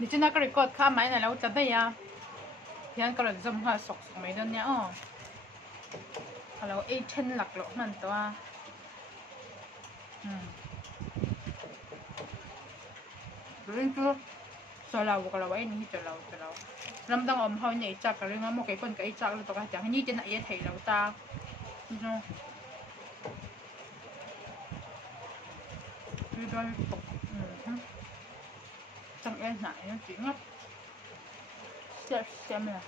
你今天个里个看买来了，我真的呀。天个里怎么熟没得呢哦？好了，8,000หลักหรอมันตัวRintu salaw kalau ay ni salaw. Ramdang om hao ni chak ka ringa mo kay kon kay chak lo to ka chang ni tin ay thai lo ta. No. Đi đây. Chẳng em nãy nó chỉ ngấp. Xem nè.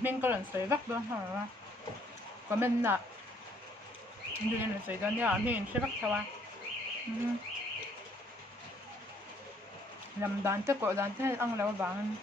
Mình có lần sấy vắt đó hả? Có mình là như là sấy đó nha, mình sẽ vắt theo à? Làm đàn tức gọi đàn thế ăn lâu vàng.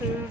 Từ